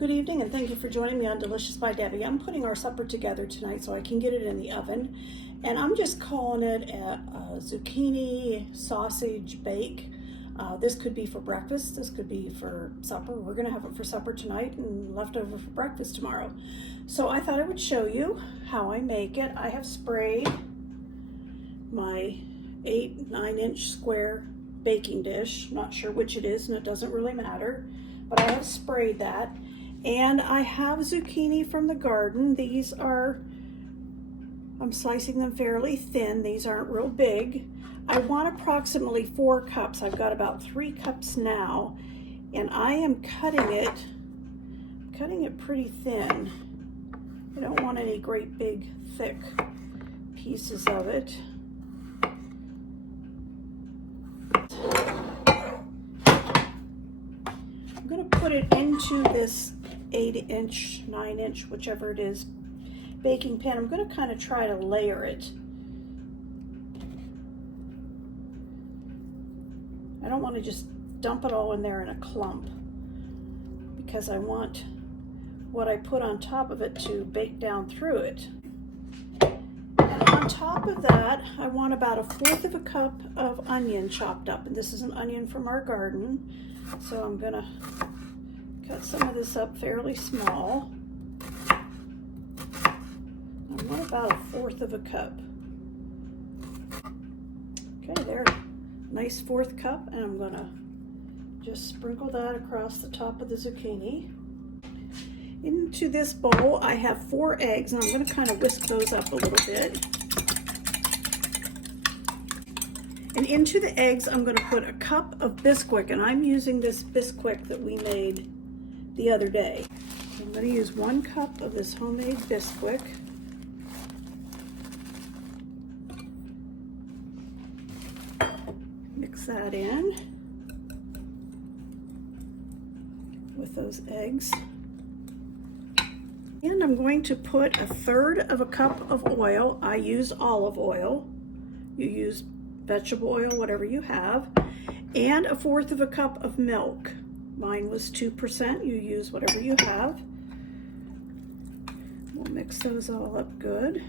Good evening and thank you for joining me on Delicious by Debbie. I'm putting our supper together tonight so I can get it in the oven, and I'm just calling it a zucchini sausage bake. This could be for breakfast, this could be for supper. We're gonna have it for supper tonight and leftover for breakfast tomorrow. So I thought I would show you how I make it. I have sprayed my 9-inch square baking dish. Not sure which it is and it doesn't really matter, but I have sprayed that. And I have zucchini from the garden. These are, I'm slicing them fairly thin. These aren't real big. I want approximately 4 cups. I've got about 3 cups now, and I am cutting it pretty thin. I don't want any great big thick pieces of it. I'm going to put it into this 8-inch, 9-inch, whichever it is, baking pan. I'm going to kind of try to layer it. I don't want to just dump it all in there in a clump, because I want what I put on top of it to bake down through it. And on top of that, I want about 1/4 of a cup of onion chopped up. And this is an onion from our garden, so I'm going to cut some of this up fairly small. I want about 1/4 of a cup. Okay, there. Nice 1/4 cup, and I'm going to just sprinkle that across the top of the zucchini. Into this bowl, I have 4 eggs, and I'm going to kind of whisk those up a little bit. And into the eggs, I'm going to put a cup of Bisquick, and I'm using this Bisquick that we made the other day. I'm going to use 1 cup of this homemade Bisquick. Mix that in with those eggs. And I'm going to put 1/3 of a cup of oil. I use olive oil. You use vegetable oil, whatever you have. And 1/4 of a cup of milk. Mine was 2%. You use whatever you have. We'll mix those all up good.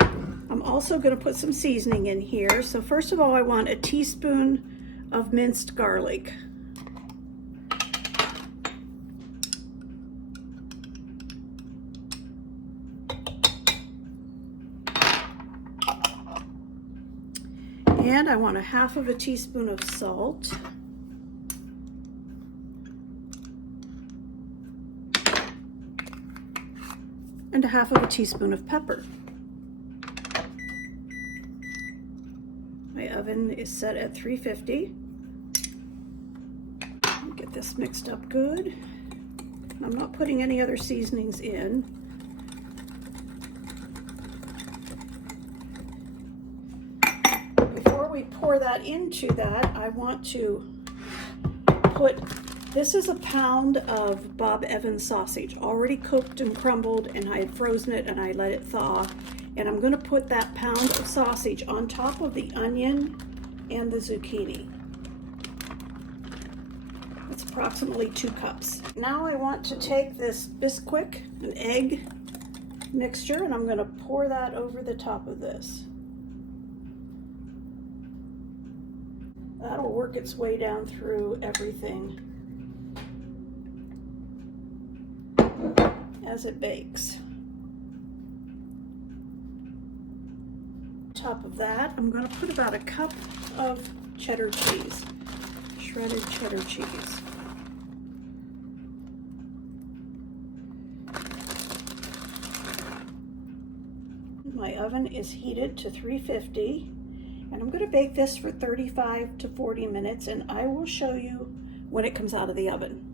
I'm also going to put some seasoning in here. So first of all, I want a teaspoon of minced garlic. And I want 1/2 of a teaspoon of salt. And 1/2 of a teaspoon of pepper. My oven is set at 350. Get this mixed up good. I'm not putting any other seasonings in. Before we pour that into that, I want to put, this is a pound of Bob Evans sausage, already cooked and crumbled, and I had frozen it and I let it thaw. And I'm going to put that pound of sausage on top of the onion and the zucchini. That's approximately 2 cups. Now I want to take this Bisquick, an egg mixture, and I'm going to pour that over the top of this. That'll work its way down through everything as it bakes. Top of that, I'm going to put about 1 cup of cheddar cheese, shredded cheddar cheese. My oven is heated to 350, and I'm going to bake this for 35 to 40 minutes, and I will show you when it comes out of the oven.